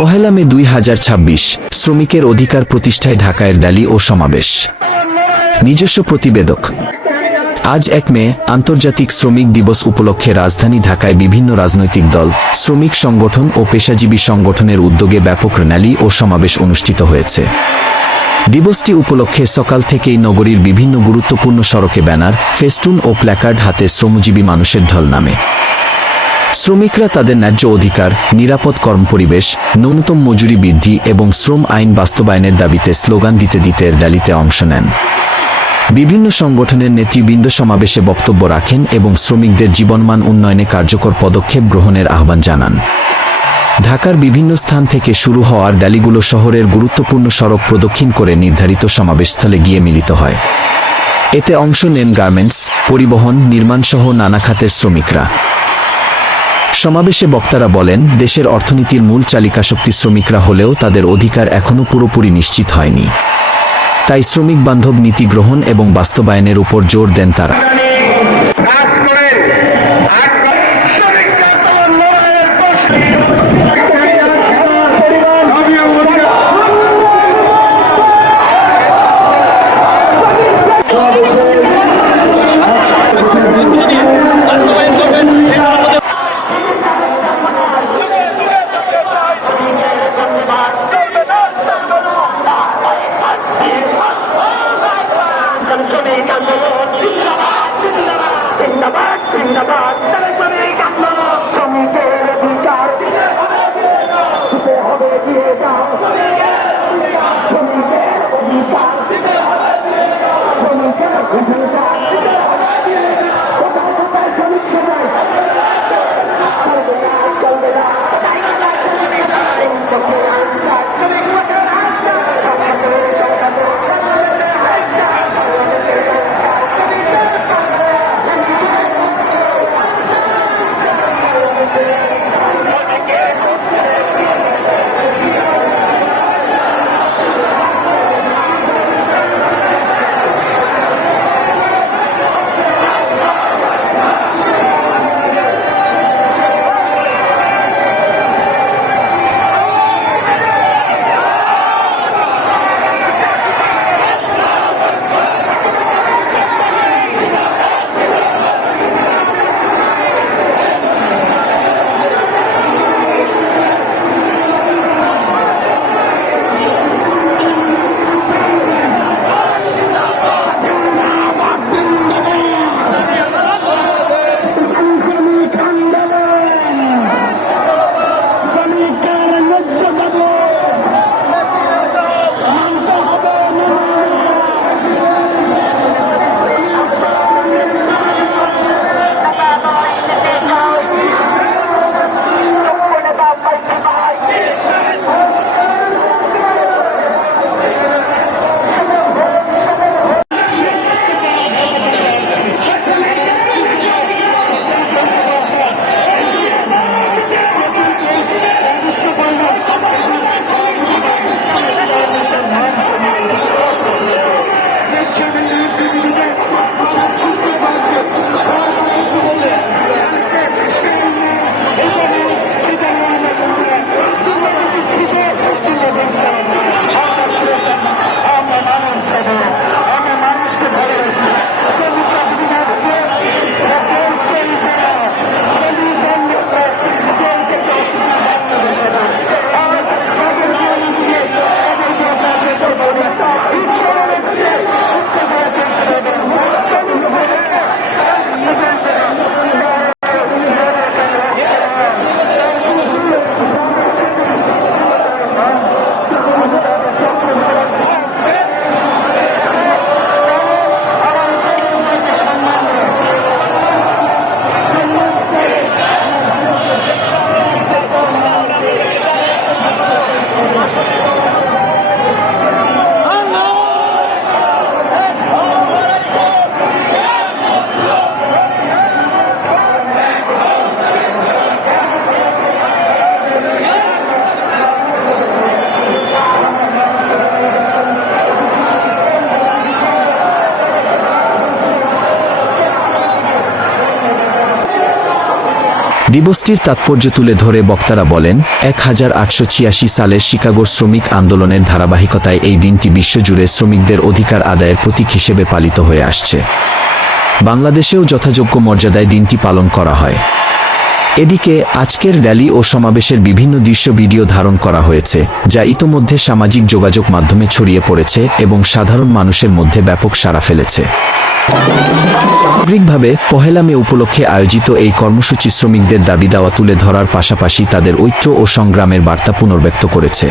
পহেলা মে 2026 শ্রমিকের অধিকার প্রতিষ্ঠায় ঢাকায় র্যালি ও সমাবেশ। নিজস্ব প্রতিবেদক। আজ 1 মে আন্তর্জাতিক শ্রমিক দিবস উপলক্ষে রাজধানী ঢাকায় বিভিন্ন রাজনৈতিক দল, শ্রমিক সংগঠন ও পেশাজীবী সংগঠনের উদ্যোগে ব্যাপক র্যালি ও সমাবেশ অনুষ্ঠিত হয়েছে। দিবসটি উপলক্ষে সকাল থেকেই নগরীর বিভিন্ন গুরুত্বপূর্ণ সড়কে ব্যানার, ফেস্টুন ও প্ল্যাকার্ড হাতে শ্রমজীবী মানুষের ঢল নামে। শ্রমিকরা তাদের ন্যায্য অধিকার, নিরাপদ কর্মপরিবেশ, ন্যূনতম মজুরি বৃদ্ধি এবং শ্রম আইন বাস্তবায়নের দাবিতে স্লোগান দিতে দিতে র্যালিতে অংশ নেন। বিভিন্ন সংগঠনের নেতৃবৃন্দ সমাবেশে বক্তব্য রাখেন এবং শ্রমিকদের জীবনমান উন্নয়নে কার্যকর পদক্ষেপ গ্রহণের আহ্বান জানান। ঢাকার বিভিন্ন স্থান থেকে শুরু হওয়ার র্যালিগুলো শহরের গুরুত্বপূর্ণ সড়ক প্রদক্ষিণ করে নির্ধারিত সমাবেশস্থলে গিয়ে মিলিত হয়। এতে অংশ নেন গার্মেন্টস, পরিবহন, নির্মাণসহ নানা খাতের শ্রমিকরা। সমাবেশে বক্তারা বলেন, দেশের অর্থনীতির মূল চালিকাশক্তি শ্রমিকরা হলেও তাদের অধিকার এখনও পুরোপুরি নিশ্চিত হয়নি। তাই শ্রমিক বান্ধব নীতি গ্রহণ এবং বাস্তবায়নের উপর জোর দেন তারা। দিবসটির তাৎপর্য তুলে ধরে বক্তারা বলেন, 1886 সালের শিকাগোর শ্রমিক আন্দোলনের ধারাবাহিকতায় এই দিনটি বিশ্বজুড়ে শ্রমিকদের অধিকার আদায়ের প্রতীক হিসেবে পালিত হয়ে আসছে। বাংলাদেশেও যথাযোগ্য মর্যাদায় দিনটি পালন করা হয়। এদিকে আজকের র্যালি ও সমাবেশের বিভিন্ন দৃশ্য ভিডিও ধারণ করা হয়েছে, যা ইতোমধ্যে সামাজিক যোগাযোগ মাধ্যমে ছড়িয়ে পড়েছে এবং সাধারণ মানুষের মধ্যে ব্যাপক সাড়া ফেলেছে। সামগ্রিকভাবে পহেলা মে উপলক্ষে আয়োজিত এই কর্মসূচি শ্রমিকদের দাবি দাওয়া তুলে ধরার পাশাপাশি তাদের ঐক্য ও সংগ্রামের বার্তা পুনর্ব্যক্ত করেছে।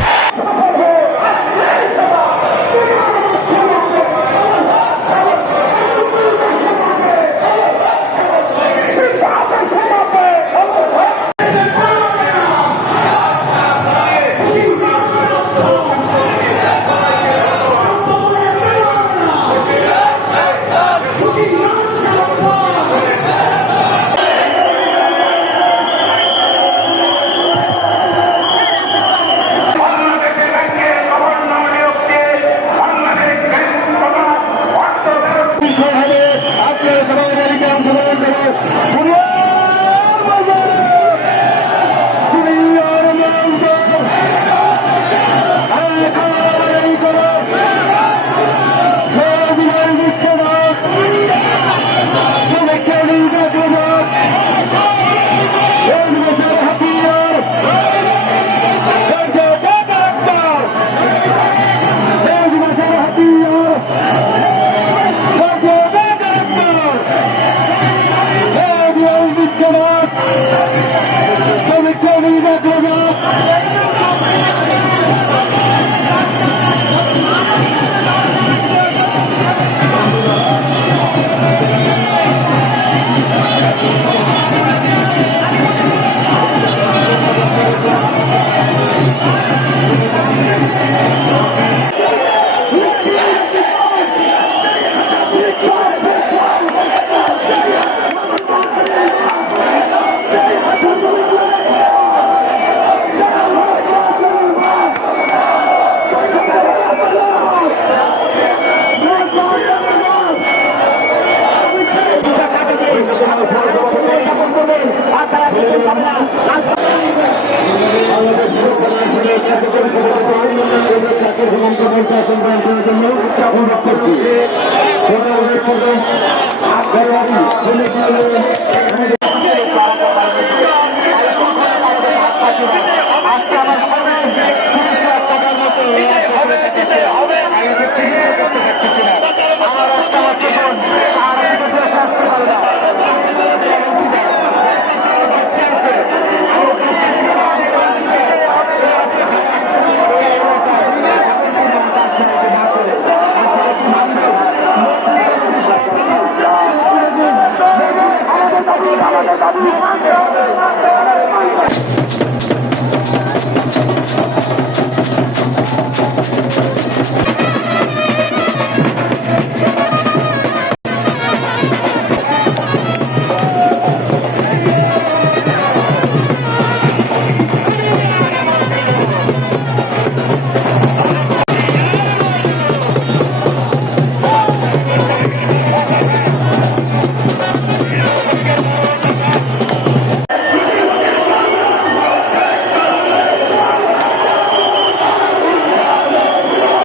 জন্য